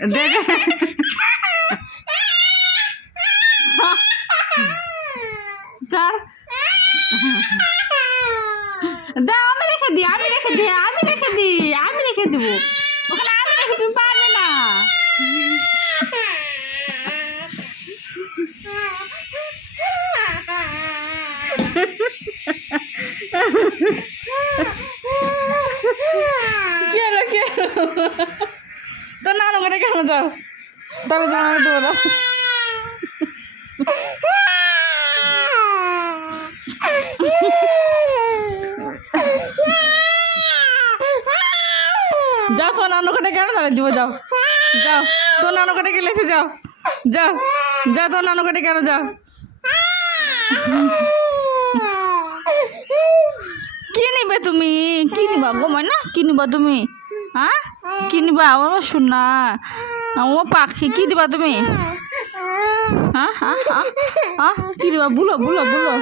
দে দে ছাড় দে আমি রেখে দিই আমি রেখে দিই আমি রেখে দিই আমি রেখে দেবো ওখানে আমি রেখে তুমি পারবে না কি হলো তোর নানু ঘরে কেন যাও তাহলে তোমার দেবো না যাও তোর নানু ঘরে কেন তাহলে দিব যাও যাও তোর নানু ঘরে গেলে এসে যাও যাও যাও তোর নানু ঘরে কেন যাও কি নিবে তুমি কি নিবা গো ময়না কি নিবা তুমি হ্যাঁ কি নিবা আমার শোনা আমার পাখি কি দিবা তুমি হ্যাঁ হ্যাঁ হ্যাঁ হ্যাঁ কি দিবা বলো বলো বলো